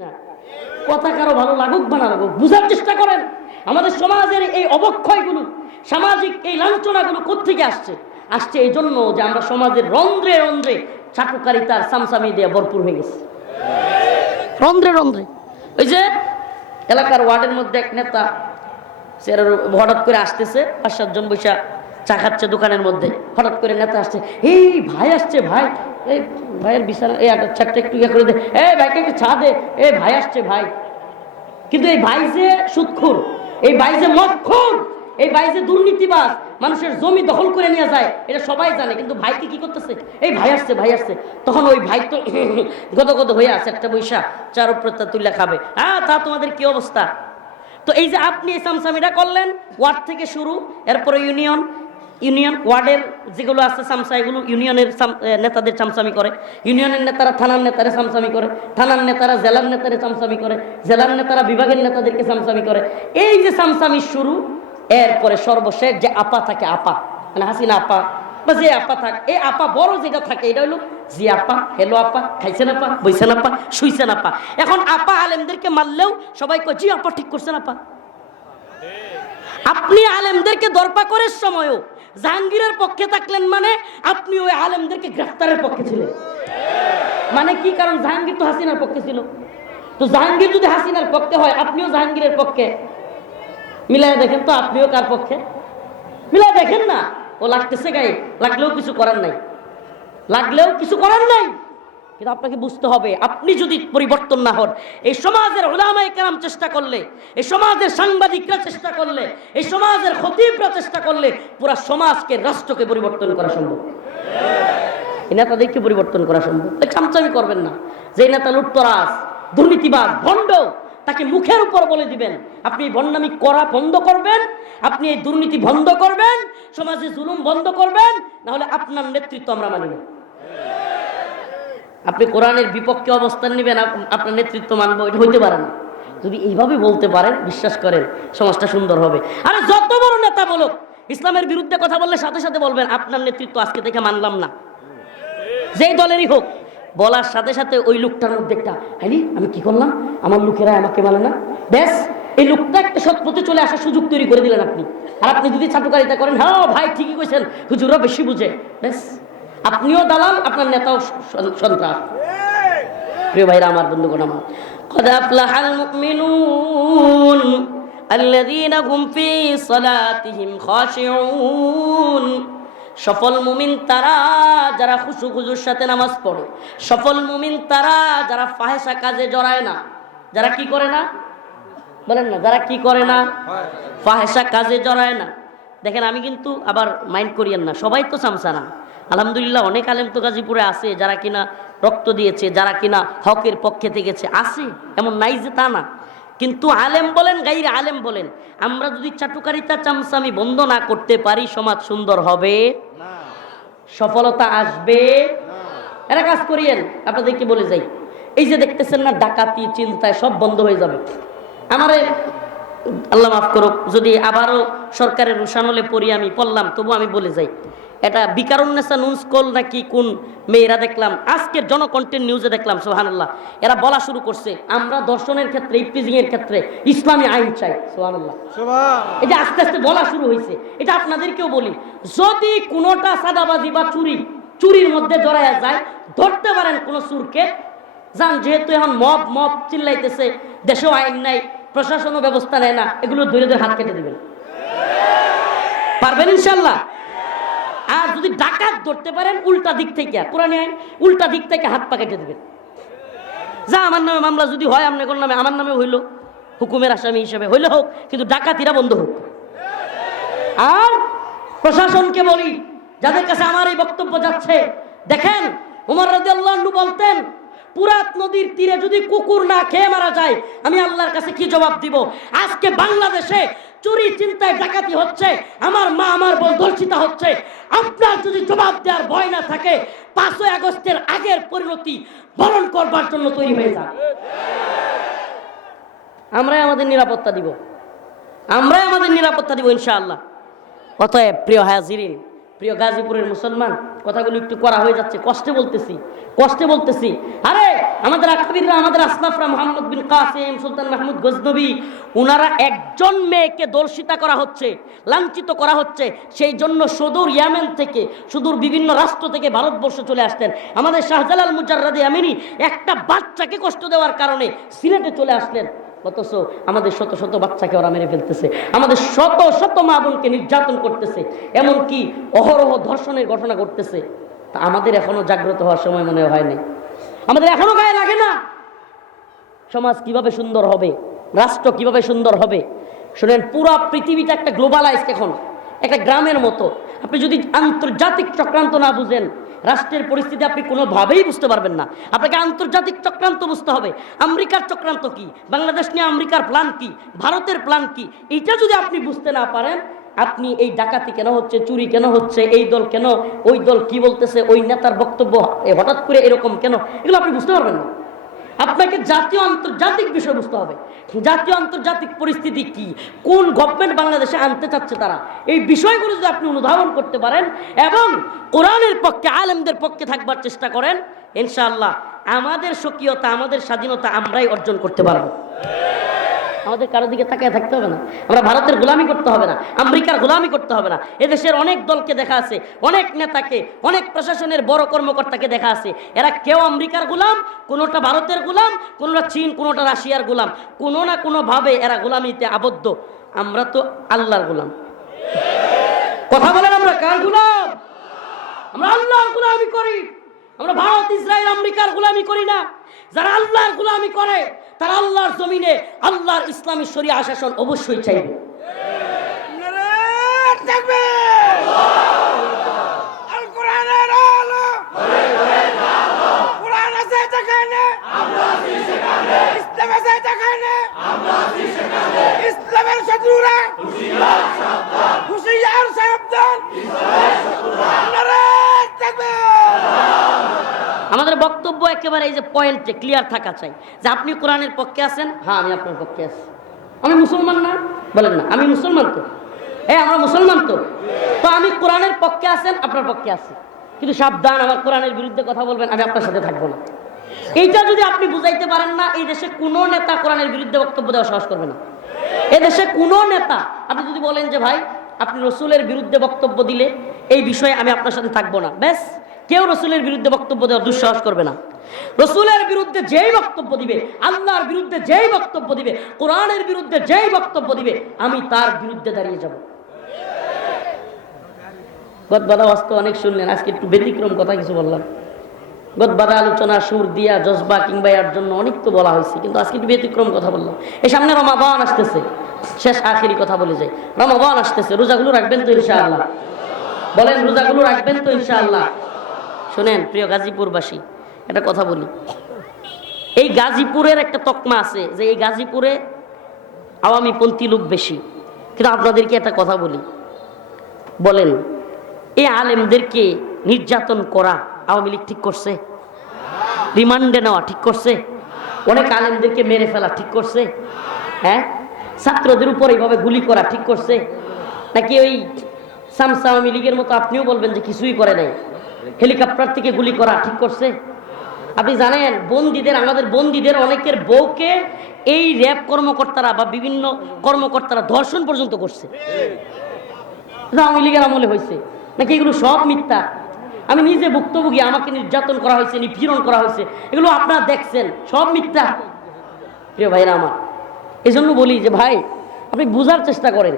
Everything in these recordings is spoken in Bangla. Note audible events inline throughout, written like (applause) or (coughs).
না। কথা কারও ভালো লাগুক বা না লাগুক, বুঝার চেষ্টা করেন। আমাদের সমাজের এই অবক্ষয়গুলো, সামাজিক এই লাঞ্ছনাগুলো কোত্থেকে আসছে? আসছে এই জন্য যে আমরা সমাজের রন্ধ্রে রন্ধ্রে চাটুকারিতার সামসামি দিয়ে ভরপুর হয়ে গেছে। রন্ধ্রে রন্ধ্রে। ওই যে এলাকার ওয়ার্ডের মধ্যে এক নেতা, সে হঠাৎ করে আসতেছে পাঁচ সাতজন বৈশা চা খাচ্ছে দোকানের মধ্যে। হঠাৎ করে নেতা আসছে, এই ভাই আসছে, ভাই। এই ভাইয়ের বিছানা, এই একটা চারটা একটু ইয়ে করে দে। এই ভাইকে একটু চা দে। এই ভাই আসছে, ভাই। কিন্তু এই ভাই যে সুৎখুর, এই ভাই যে মদখুর এই ভাই যে দুর্নীতিবাজ, মানুষের জমি দখল করে নিয়ে যায়, এটা সবাই জানে। কিন্তু ভাইকে কি করতেছে? এই ভাই আসছে ভাই আসছে। তখন ওই ভাই তো (coughs) গদ হয়ে আছে একটা বৈশা, চার উপরে তুলে খাবে। হ্যাঁ তা তোমাদের কি অবস্থা? তো এই যে আপনি এই সামসামিটা করলেন ওয়ার্ড থেকে শুরু, এরপরে ইউনিয়ন ইউনিয়ন ওয়ার্ডের যেগুলো আছে চামচা, এগুলো ইউনিয়নের নেতাদের চামচামি করে। ইউনিয়নের নেতারা থানার নেতারে চামচামি করে, থানার নেতারা জেলার নেতারে চামচামি করে, জেলার নেতারা বিভাগের নেতাদেরকে চামচামি করে। এই যে চামচামি শুরু, এরপরে সর্বশেষ যে আপা থাকে, আপা। মানে হাসিনা আপা, বা যে আপা থাক এই আপা বড় যেটা থাকে, এটা হলো জি আপা হেলো আপা, খাইছেন আপা, বইছেন আপা, শুইছেন আপা। এখন আপা আলেমদেরকে মারলেও সবাই কয়, জি আপা ঠিক করছেন আপা। আপনি আলেমদেরকে দরপা করার সময়ও জাহাঙ্গীরের পক্ষে থাকলেন মানে আপনি ওই আলেমদেরকে গ্রেফতারের পক্ষে ছিলেন। মানে কি কারণ জাহাঙ্গীর তো হাসিনার পক্ষে ছিল? তো জাহাঙ্গীর যদি হাসিনার পক্ষে হয়, আপনিও জাহাঙ্গীরের পক্ষে। মিলাই দেখেন তো আপনিও কার পক্ষে? মিলাই দেখেন না। ও লাগতেছে গায়ে। লাগলেও কিছু করার নাই। লাগলেও কিছু করার নাই। কিন্তু আপনাকে বুঝতে হবে, আপনি যদি পরিবর্তন না হন, এই সমাজের ওলামাই কেরাম চেষ্টা করলে, এই সমাজের সাংবাদিকরা চেষ্টা করলে, এই সমাজের খতিবরা চেষ্টা করলে, পুরা সমাজকে, রাষ্ট্রকে পরিবর্তন করা সম্ভব। এই নেতাদেরকে পরিবর্তন করা সম্ভব। চামচামি করবেন না। যে নেতা লুটতরাজ দুর্নীতিবাদ ভণ্ড, তাকে মুখের উপর বলে দিবেন, আপনি ভণ্ডামি করা বন্ধ করবেন, আপনি এই দুর্নীতি বন্ধ করবেন, সমাজে জুলুম বন্ধ করবেন, নাহলে আপনার নেতৃত্ব আমরা মানি না। আপনি কোরআনের বিপক্ষে অবস্থান নেবেন আপনার নেতৃত্ব মানবো, এটা হইতে পারে না। যদি এইভাবে বলতে পারেন, বিশ্বাস করেন, সমাজটা সুন্দর হবে। আরে যত বড় নেতা বলুক, ইসলামের বিরুদ্ধে কথা বললে সাথে সাথে বলবেন, আপনার নেতৃত্ব আজকে থেকে মানলাম না। যেই দলেরই হোক, বলার সাথে সাথে ওই লোকটার মধ্যে একটা, হাইলি, আমি কি করলাম? আমার লোকেরা আমাকে মানে না? ব্যাস, এই লোকটা একটা সৎ পথে চলে আসার সুযোগ তৈরি করে দিলেন আপনি। আর আপনি যদি ছাটুকারিতা করেন হ্যাঁ ভাই, ঠিকই কইছেন। হুজুরও বেশি বুঝে। ব্যাস। আপনিও দালাল আপনার নেতাও স- সন্ত্রাস প্রিয় ভাইরা আমার বন্ধুগণ আমার قد أفلح المؤمنون الذين هم في صلاتهم خاشعون সফল মুমিন তারা যারা খুশু খুজুর সাথে নামাজ পড়ে সফল মুমিন তারা যারা ফাহেসা কাজে জড়ায় না যারা কি করে না বলেন না যারা কি করে না ফাহেসা কাজে জড়ায় না দেখেন আমি কিন্তু আবার মাইন্ড করিয়েন না সবাই তো চামচা না আলহামদুলিল্লাহ অনেক আলেম তো গাজীপুরে আছে যারা কিনা রক্ত দিয়েছে যারা কিনা হকের পক্ষে থেকেছে আছে এমন নাই যে তা না। কিন্তু আলেম বলেন গাইরে আলেম বলেন আমরা যদি চাটুকারিতা চামচামি বন্ধ না করতে পারি সমাজ সুন্দর হবে? সফলতা আসবে? এরা কাজ করিয়েন আপনাদেরকে বলে যাই। এই যে দেখতেছেন না ডাকাতি চিন্তায় সব বন্ধ হয়ে যাবে। আমারে আল্লাহ মাফ করুক যদি আবারও সরকারের রুশানলে পড়ি আমি পড়লাম তবু আমি বলে যাই। এটা বিকারুন্নেসা নুজ কল নাকি কোন মেয়েরা দেখলাম। আজকের জনকন্টেন্ট নিউজে দেখলাম সোহানুল্লাহ এরা বলা শুরু করছে আমরা দর্শনের ক্ষেত্রে ইফতিজিং এর ক্ষেত্রে ইসলামী আইন চাই সোহানুল্লাহ এটা আস্তে আস্তে বলা শুরু হয়েছে এটা আপনাদেরকেও বলি যদি কোনোটা সাদাবাজি বা চুরি চুরির মধ্যে জড়াইয়া যায় ধরতে পারেন কোনো চুরকে। যান যেহেতু এখন মব মব চিল্লাইতেছে দেশেও আইন নাই প্রশাসনও ব্যবস্থা নেয় না এগুলো ধরে ধরে হাত কেটে দেবেন। পারবেন ইনশাল্লাহ? আর যদি ডাকাত ধরতে পারেন, উল্টা দিক থেকে, কোরআন আইন উল্টা দিক থেকে হাত পা কেটে দিবেন। যা আমার নামে মামলা যদি হয় আপনার নামে, আমার নামে হইল, হুকুমের আসামি হিসেবে হইলে হোক, কিন্তু ডাকাতিরা বন্ধ হোক। আর প্রশাসনকে বলি, যাদের কাছে আমার এই বক্তব্য যাচ্ছে, দেখেন, উমর রাজি আল্লাহ বলতেন, পুরাত নদীর তীরে যদি কুকুর না খেয়ে মারা যায়, আমি আল্লাহর কাছে কি জবাব দিব? আজকে বাংলাদেশে চুরি চিন্তায় ডাকাতি হচ্ছে, আমার মা আমার বোন দর্শিতা হচ্ছে। আপনার যদি জবাব দেওয়ার ভয় না থাকে, পাঁচই আগস্টের আগের পরিণতি বরণ করবার জন্য তৈরি হয়ে যান আমরাই আমাদের নিরাপত্তা দিব। আমরাই আমাদের নিরাপত্তা দিব ইনশাআল্লাহ। অতএব প্রিয় হাজিরিন প্রিয় গাজীপুরের মুসলমান, কথাগুলো একটু করা হয়ে যাচ্ছে, কষ্টে বলতেছি কষ্টে বলতেছি। আরে, আমাদের আকাবিররা, আমাদের আসনাফরা মোহাম্মদ বিন কাসেম সুলতান মাহমুদ গজনবী ওনারা একজন মেয়েকে দর্শিতা করা হচ্ছে, লাঞ্ছিত করা হচ্ছে, সেই জন্য সুদূর ইয়ামেন থেকে, সুদূর বিভিন্ন রাষ্ট্র থেকে ভারতবর্ষ চলে আসতেন। আমাদের শাহজালাল মুজাররাদে আমিনী একটা বাচ্চাকে কষ্ট দেওয়ার কারণে সিলেটে চলে আসলেন। অথচ আমাদের শত শত বাচ্চাকে ওরা মেরে ফেলতেছে। আমাদের শত শত মা বোনকে নির্যাতন করতেছে। এমনকি অহরহ ধর্ষণের ঘটনা ঘটতেছে। তা আমাদের এখনও জাগ্রত হওয়ার সময় মনে হয় নাই। আমাদের এখনও গায়ে লাগে না। সমাজ কীভাবে সুন্দর হবে? রাষ্ট্র কীভাবে সুন্দর হবে? শুনেন, পুরো পৃথিবীটা একটা গ্লোবালাইজ এখন। একটা গ্রামের মতো। আপনি যদি আন্তর্জাতিক চক্রান্ত না বুঝেন রাষ্ট্রের পরিস্থিতি আপনি কোনোভাবেই বুঝতে পারবেন না। আপনাকে আন্তর্জাতিক চক্রান্ত বুঝতে হবে। আমেরিকার চক্রান্ত কি? বাংলাদেশ নিয়ে আমেরিকার প্ল্যান কি? ভারতের প্ল্যান কি? এইটা যদি আপনি বুঝতে না পারেন, আপনি এই ডাকাতি কেন হচ্ছে, চুরি কেন হচ্ছে, এই দল কেন, ওই দল কি বলতেছে, ওই নেতার বক্তব্য হঠাৎ করে এরকম কেন? এগুলো আপনি বুঝতে পারবেন না। আপনাকে জাতীয় আন্তর্জাতিক বিষয় বুঝতে হবে। জাতীয় আন্তর্জাতিক পরিস্থিতি কি? কোন গভর্নমেন্ট বাংলাদেশে আনতে চাচ্ছে তারা? এই বিষয়গুলো যদি আপনি অনুধাবন করতে পারেন এবং কোরআনের পক্ষে, আলেমদের পক্ষে থাকবার চেষ্টা করেন, ইনশাআল্লাহ আমাদের স্বকীয়তা, আমাদের স্বাধীনতা আমরাই অর্জন করতে পারব। আমাদের কারোর দিকে তাকিয়ে থাকতে হবে না। আমরা ভারতের গোলামি করতে হবে না, আমেরিকার গোলামি করতে হবে না। এদেশের অনেক দলকে দেখা আছে, অনেক নেতাকে, অনেক প্রশাসনের বড় কর্মকর্তাকে দেখা আছে। এরা কেউ আমেরিকার গোলাম, কোনোটা ভারতের গোলাম, কোনোটা চীন, কোনোটা রাশিয়ার গোলাম। কোনো না কোনোভাবে এরা গোলামিতে আবদ্ধ। আমরা তো আল্লাহর গোলাম। কথা বলেন আমরা কার গোলাম? আমরা আল্লাহর গোলামি করি। আমরা ভারত, ইসরায়েল, আমেরিকার গোলামি করি না। যারা আল্লাহর গোলামি করে, তারা আল্লাহর জমিনে আল্লাহর ইসলামী শরীয় শাসন অবশ্যই চাইবে। ইসলামের শত্রুরা। হুঁশিয়ার সাবধান আমাদের বক্তব্য একেবারে এই যে পয়েন্টে ক্লিয়ার থাকা চাই। যে আপনি কোরআনের পক্ষে আছেন? হ্যাঁ আমি আপনার পক্ষে আছি। আমি মুসলমান না? বলেন না, আমি মুসলমান তো। হ্যাঁ আমরা মুসলমান তো? তো আমি কোরআনের পক্ষে আছেন, আপনার পক্ষে আছি। কিন্তু সাবধান, আমার কোরআনের বিরুদ্ধে কথা বলবেন, আমি আপনার সাথে থাকব না। এইটা যদি আপনি বুঝাইতে পারেন না, এই দেশে কোনো নেতা কোরআনের বিরুদ্ধে বক্তব্য দেওয়া সাহস করবে না। এ দেশে কোনো নেতা, আপনি যদি বলেন যে, ভাই, আপনি রসুলের বিরুদ্ধে বক্তব্য দিলে এই বিষয়ে আমি আপনার সাথে থাকব না। ব্যাস কেউ রসুলের বিরুদ্ধে বক্তব্য দেওয়ার দুঃসাহস করবে না। রসুলের বিরুদ্ধে যেই বক্তব্য দিবে, আল্লাহর বিরুদ্ধে যেই বক্তব্য দিবে, কোরআনের বিরুদ্ধে যেই বক্তব্য দিবে, আমি তার বিরুদ্ধে দাঁড়িয়ে যাব। গদবাদা বাস্তব অনেক শুনলেন, আজকে একটু ব্যতিক্রম কথা কিছু বললাম। গদবাদা আলোচনা, সুর দিয়া, জজবা কিংবা এর জন্য অনেক তো বলা হয়েছে, কিন্তু আজকে একটু ব্যতিক্রম কথা বললাম। এই সামনে রমাবান আসতেছে, শেষ আখেরি কথা বলে যাই। রমাবান আসতেছে, রোজাগুলো রাখবেন তো ইনশাআল্লাহ। বলেন, রোজাগুলো রাখবেন তো ইনশাআল্লাহ। শোনেন, প্রিয় গাজীপুরবাসী, একটা কথা বলি। এই গাজীপুরের একটা তকমা আছে যে এই গাজীপুরে আওয়ামী পন্থী লোক বেশি। কিন্তু আপনাদেরকে একটা কথা বলি। বলেন এই আলেমদেরকে নির্যাতন করা আওয়ামী লীগ ঠিক করছে? রিমান্ডে নেওয়া ঠিক করছে? অনেক আলেমদেরকে মেরে ফেলা ঠিক করছে? হ্যাঁ? ছাত্রদের উপর এইভাবে গুলি করা ঠিক করছে? নাকি ওই সামসা আওয়ামী লীগের মতো আপনিও বলবেন যে কিছুই করে নাই? হেলিকপ্টার থেকে গুলি করা ঠিক করছে? আপনি জানেন, বন্দীদের, আমাদের বন্দীদের অনেকের বউকে এই র্যাব কর্মকর্তারা বা বিভিন্ন কর্মকর্তারা ধর্ষণ পর্যন্ত করছে। আওয়ামী লীগের আমলে হয়েছে। নাকি এগুলো সব মিথ্যা? আমি নিজে ভুক্তভোগী, আমাকে নির্যাতন করা হয়েছে, নিপীড়ন করা হয়েছে। এগুলো আপনারা দেখছেন, সব মিথ্যা। প্রিয় ভাইরা আমার এই বলি যে ভাই, আপনি বুঝার চেষ্টা করেন।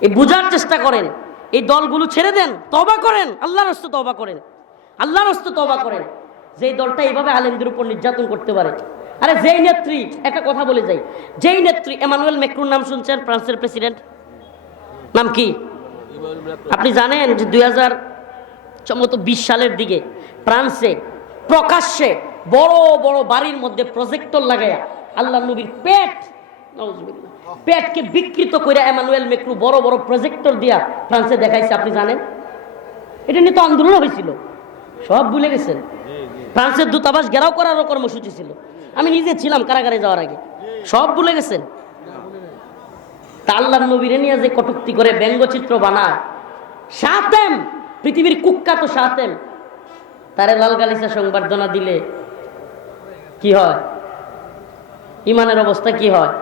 এই বুঝার চেষ্টা করেন। এই দলগুলো ছেড়ে দেন তবা করেন, আল্লাহর হস্তে তবা করেন। আল্লাহর হস্তে তবা করেন। যে দলটা এইভাবে আলেমদের উপর নির্যাতন করতে পারে। আরে যেই নেত্রী, একটা কথা বলে যাই। যেই নেত্রী, এমানুয়েল মেক্রুর নাম শুনছেন, ফ্রান্সের প্রেসিডেন্ট? নাম কি? আপনি জানেন যে দুই হাজার সম্ভবত বিশ সালের দিকে ফ্রান্সে প্রকাশ্যে বড় বড় বাড়ির মধ্যে প্রজেক্টর লাগাইয়া আল্লাহ নবীর পেট পেটকে বিকৃত করে এমানুয়েল মেক্রু বড় বড় প্রজেক্টর দিয়া ফ্রান্সে দেখাইছে, আপনি জানেন? এটা নিয়ে তো আন্দোলন হয়েছিল। সব ভুলে গেছেন? ফ্রান্সের দূতাবাস ঘেরাও করারও কর্মসূচি ছিল। আমি নিজে ছিলাম কারাগারে যাওয়ার আগে। সব ভুলে গেছেন? তা আল্লাহ নবীরে নিয়ে যে কটুক্তি করে ব্যঙ্গচিত্র বানায়। সাতেম! পৃথিবীর কুখ্যাত সাতেম! তারে লাল গালিচা সংবর্ধনা দিলে কি হয়? ইমানের অবস্থা কি হয়?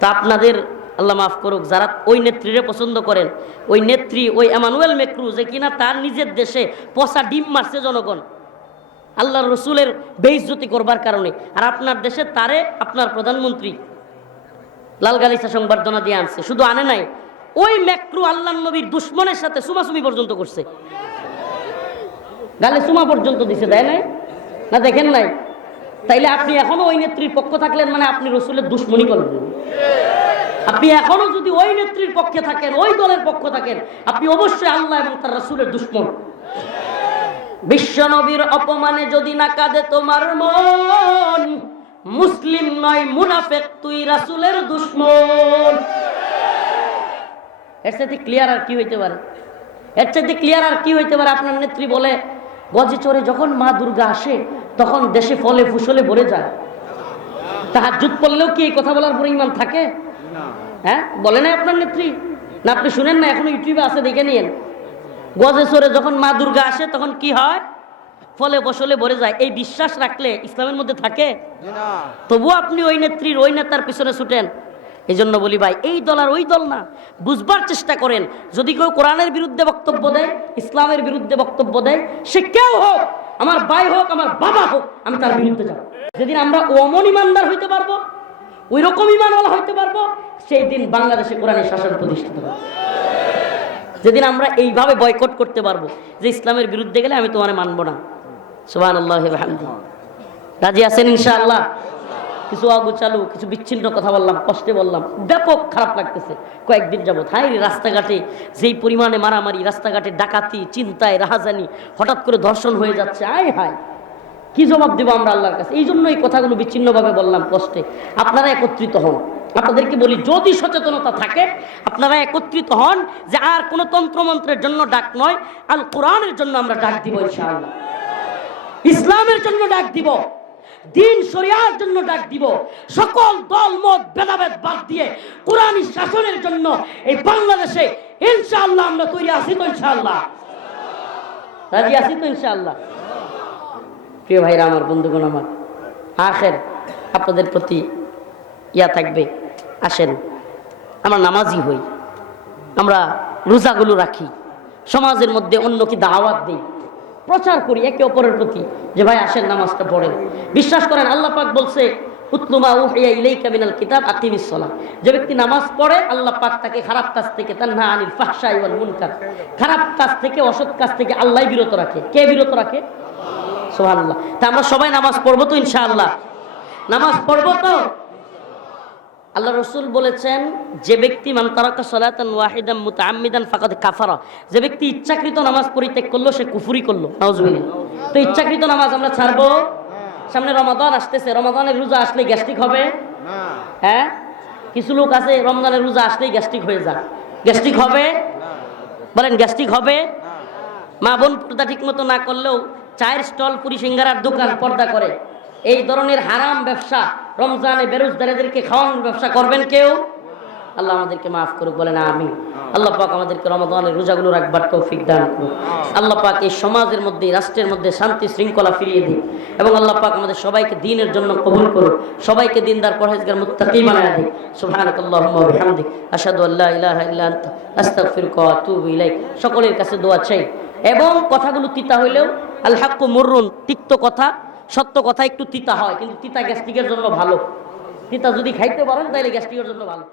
তা আপনাদের আল্লাহ মাফ করুক, যারা ওই নেত্রীরে পছন্দ করেন, ওই নেত্রী, ওই এমানুয়েল মেক্রু যে কিনা তার নিজের দেশে পচা ডিম মারছে জনগণ, আল্লাহর রসুলের বেইজ্জতি করবার কারণে, আর আপনার দেশে তারে আপনার প্রধানমন্ত্রী লাল গালিচা সংবর্ধনা দিয়ে আনছে, শুধু আনে নাই, ওই মেক্রু আল্লাহ নবীর দুশ্মনের সাথে সুমাসুমি পর্যন্ত করছে। গালে সুমা পর্যন্ত দিছে দেয় নাই? না দেখেন নাই? তাইলে আপনি এখনও ওই নেত্রীর পক্ষ থাকলেন মানে আপনি রসুলের দুশ্মনী করবেন আপনি এখনও যদি ওই নেত্রীর পক্ষে থাকেন, ওই দলের পক্ষ থাকেন, আপনি অবশ্যই আল্লাহ এবং তার রসুলের দুশ্মন। বিশ্ব নবীর অপমানে যদি না কাঁদে তোমার মন, মুসলিম নয়, মুনাফেক, তুই রাসুলের দুশ্মন। এর সাথে ক্লিয়ার আর কি হইতে পারে? এর চাইতে ক্লিয়ার আর কি হইতে পারে? আপনার নেত্রী বলে, গজে চড়ে যখন মা দুর্গা আসে তখন দেশে ফলে ফুসলে ভরে যায়। তাহার জুত পড়লেও কি এই কথা বলার পরে ইমান থাকে? হ্যাঁ? বলে না আপনার নেত্রী? না আপনি শুনেন না এখন ইউটিউবে আছে দেখে নিয়েন। গজে চড়ে যখন মা দুর্গা আসে তখন কি হয়? ফলে ফসলে ভরে যায়। এই বিশ্বাস রাখলে ইসলামের মধ্যে থাকে? তবুও আপনি ওই নেত্রীর ওই নেতার পিছনে ছুটেন। এই জন্য বলি ভাই এই দল আর ওই দল না। বুঝবার চেষ্টা করেন। যদি কেউ কোরআনের বিরুদ্ধে বক্তব্য দেয় ইসলামের বিরুদ্ধে বক্তব্য দেয় সে কেউ হোক আমার ভাই হোক, আমার বাবা হোক, আমি তার বিরুদ্ধে যাব। যেদিন আমরা অমন ইমানদার হইতে পারব ওই রকম ইমানওয়ালা হইতে পারব, সেই দিন বাংলাদেশে কোরআনের শাসন প্রতিষ্ঠিত হবে। যেদিন আমরা এইভাবে বয়কট করতে পারব, যে ইসলামের বিরুদ্ধে গেলে আমি তোমার মানবো না। সুবাহ আল্লাহ রাজি আছেন ইনশাআল্লাহ? কিছু অগুচালু কিছু বিচ্ছিন্ন কথা বললাম, কষ্টে বললাম, ব্যাপক খারাপ লাগতেছে। কয়েকদিন যাবৎ হাই রাস্তাঘাটে, যেই পরিমাণে মারামারি, রাস্তাঘাটে ডাকাতি, চিন্তায় রাহাজানি, হঠাৎ করে ধর্ষণ হয়ে যাচ্ছে, আয় হায়। কি জবাব দেবো আমরা আল্লাহর কাছে? এই জন্য এই কথাগুলো বিচ্ছিন্নভাবে বললাম কষ্টে। আপনারা একত্রিত হন। আপনাদেরকে বলি, যদি সচেতনতা থাকে, আপনারা একত্রিত হন যে আর কোনো তন্ত্রমন্ত্রের জন্য ডাক নয় আল কোরআনের জন্য আমরা ডাক দিব ইসলামের জন্য ডাক দিব। দিন শরিয়ার জন্য ডাক দিব। সকল দল, মত, ভেদাভেদ বাদ দিয়ে কোরআনী শাসনের জন্য এই বাংলাদেশে ইনশাআল্লাহ আমরা তৈরি আছি তো ইনশাআল্লাহ। রাজি আছি তো ইনশাআল্লাহ? প্রিয় ভাইরা, আমার বন্ধুগণ, আমার আখের আপনাদের প্রতি ইয়া থাকবে। আসেন, আমরা নামাজি হই। আমরা রোজাগুলো রাখি। সমাজের মধ্যে অন্যকে দাওয়াত দিই। প্রচার করি একে অপরের প্রতি যে ভাই আসেন নামাজটা পড়েন। বিশ্বাস করেন, আল্লাহ বলছে, উতলুমা উহিয়া ইলাইকা মিনাল কিতাব সালাহ। যে ব্যক্তি নামাজ পড়ে, আল্লাহ পাক তাকে খারাপ কাজ থেকে তান্না আনিল ফাহশাই ওয়াল মুনকার। খারাপ কাজ থেকে, অসৎ কাজ থেকে আল্লাহ বিরত রাখে। কে বিরত রাখে? সুবহানাল্লাহ। তা আমরা সবাই নামাজ পড়ব তো ইনশাআল্লাহ। নামাজ পড়ব তো? আল্লাহ রসুল বলেছেন যে ব্যক্তি মান তারাকা সালাতান ওয়াহিদান মুতাআম্মিদান ফাকাদ কাফারা। যে ব্যক্তি ইচ্ছাকৃত নামাজ পরিত্যাগ করল সে কুফুরি করল। নাউজুবিল্লাহ। তো ইচ্ছাকৃত নামাজ আমরা ছাড়বো? সামনে রমাদান আসতেছে। রমাদানের রোজা আসলে গ্যাস্ট্রিক হবে? হ্যাঁ? কিছু লোক আছে রমজানের রোজা আসলেই গ্যাস্ট্রিক হয়ে যায়। গ্যাস্ট্রিক হবে? বলেন গ্যাস্ট্রিক হবে? মা বোন পর্দা ঠিক মতো না করলেও চায়ের স্টল পুরি সিঙ্গারার দোকান পর্দা করে। এই ধরনের হারাম ব্যবসা রমজানে বেরোজদারেদেরকে খাওয়ানোর ব্যবসা করবেন কেউ? আল্লাহ আমাদেরকে মাফ করুক, বলেন আমি আল্লাহ পাক আমাদেরকে রমাদানের রোজাগুলো রাখবার তৌফিক দান করুক। আল্লাহ পাক এই সমাজের মধ্যে, রাষ্ট্রের মধ্যে শান্তি শৃঙ্খলা ফিরিয়ে দিন এবং আল্লাহ পাক আমাদের সবাইকে দিনের জন্য কবুল করুক, সবাইকে দিনদার, পরহেজগার, মুত্তাকি বানায় দিন সুবহানাকাল্লাহুম্মা ওয়া বিহামদিক। আশহাদু আল্লা ইলাহা ইল্লা আনতা। আস্তাগফিরুকা ওয়া আতুবু ইলাইক। সকলের কাছে দোয়া চাই। এবং কথাগুলো তিতা হইলেও আল হাক্কু মুররুন, তিক্ত কথা। সত্য কথা একটু তিতা হয়, কিন্তু তিতা গ্যাস্ট্রিকের জন্য ভালো। তিতা যদি খাইতে পারেন তাহলে গ্যাস্ট্রিকের জন্য ভালো।